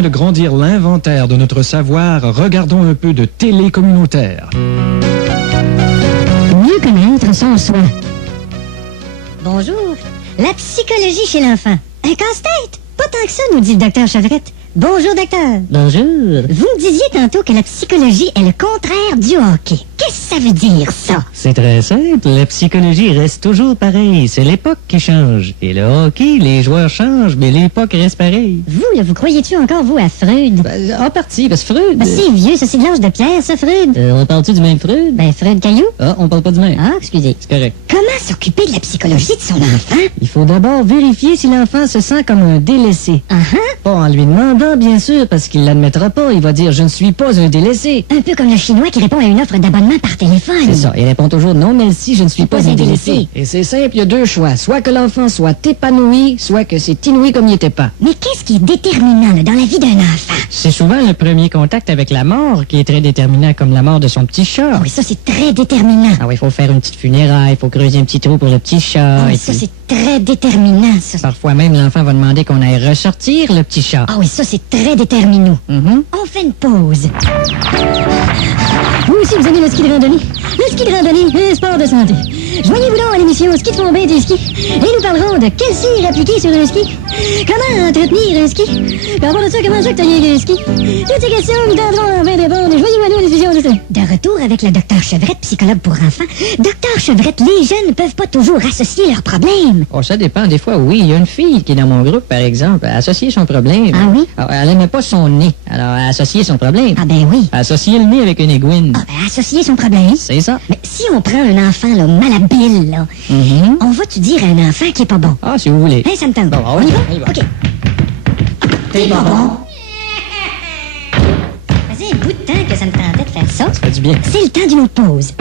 Afin de grandir l'inventaire de notre savoir, regardons un peu de télé communautaire. Mieux connaître son soi. Bonjour. La psychologie chez l'enfant. Un casse-tête? Pas tant que ça, nous dit le docteur Chevrette. Bonjour, docteur. Bonjour. Vous me disiez tantôt que la psychologie est le contraire du hockey. Qu'est-ce que ça veut dire, ça? C'est très simple. La psychologie reste toujours pareille. C'est l'époque qui change. Et le hockey, les joueurs changent, mais l'époque reste pareille. Vous, là, vous croyez-tu encore, vous, à Freud? En partie, parce que Freud... C'est vieux, ça, c'est de l'âge de pierre, ça, Freud. on parle-tu du même Freud? Freud Caillou? Ah, on parle pas du même. Ah, excusez. C'est correct. Comment s'occuper de la psychologie de son enfant? Il faut d'abord vérifier si l'enfant se sent comme un délaissé. Pas en lui demandant, bien sûr, parce qu'il l'admettra pas. Il va dire « Je ne suis pas un délaissé ». Un peu comme le Chinois qui répond à une offre d'abonnement par téléphone. C'est ça. Il répond toujours « Non, merci, je ne suis pas un délaissé ». Et c'est simple, il y a deux choix. Soit que l'enfant soit épanoui, soit que c'est inouï comme il était pas. Mais qu'est-ce qui est déterminant là, dans la vie d'un enfant? C'est souvent le premier contact avec la mort qui est très déterminant, comme la mort de son petit chat. Ah oui, ça, c'est très déterminant. Ah oui, il faut faire une petite funéraille, il faut creuser un petit trou pour le petit chat. Ah oui, et ça, puis, c'est très déterminant, ça. parfois même, l'enfant va demander qu'on aille ressortir le petit chat. Ah oui, ça, c'est très déterminant. On fait une pause. Vous aussi, vous aimez le ski de randonnée? Le ski de randonnée, un sport de santé. Joignez-vous donc à l'émission Ski de fond bain des skis et nous parlerons de quelle cire appliquer sur un ski, comment entretenir un ski, puis à part de ça, comment jactailler un ski. Toutes ces questions nous donneront en fin de bande. Joignez-vous à nous à la diffusion de ça. De retour avec le docteur Chevrette, psychologue pour enfants. Docteur Chevrette, les jeunes ne peuvent pas toujours associer leurs problèmes. Oh, ça dépend. Des fois, oui. Il y a une fille qui est dans mon groupe, par exemple, a associé son problème. Ah oui? Alors, elle aimait pas son nez. Alors, elle a associé son problème. Ah ben oui. Elle a associé le nez avec une aiguine. Ah ben associer son problème. C'est ça. Mais si on prend un enfant là, malhabile, là, on va-tu dire à un enfant qui est pas bon? Ah, si vous voulez. Hein, ça me tente. Bon, on y va? OK. T'es pas bon? Ça faisait un bout de temps que ça me tentait de faire ça. Ça fait du bien. C'est le temps d'une autre pause.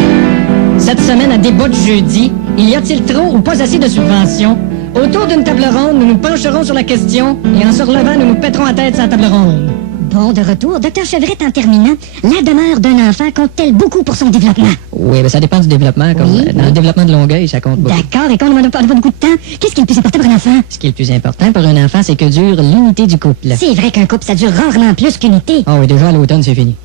Cette semaine à débat de jeudi, y a-t-il trop ou pas assez de subventions? Autour d'une table ronde, nous nous pencherons sur la question et en se relevant, nous nous pèterons la tête sur la table ronde. Bon, de retour, docteur Chevrette, en terminant, la demeure d'un enfant compte-t-elle beaucoup pour son développement? Oui, mais ça dépend du développement. Comme Oui, dans le développement de Longueuil, ça compte beaucoup. D'accord, et quand on n'a pas beaucoup de temps, qu'est-ce qui est le plus important pour un enfant? Ce qui est le plus important pour un enfant, c'est que dure l'unité du couple. C'est vrai qu'un couple, ça dure rarement plus qu'une unité. Ah oui, déjà à l'automne, c'est fini.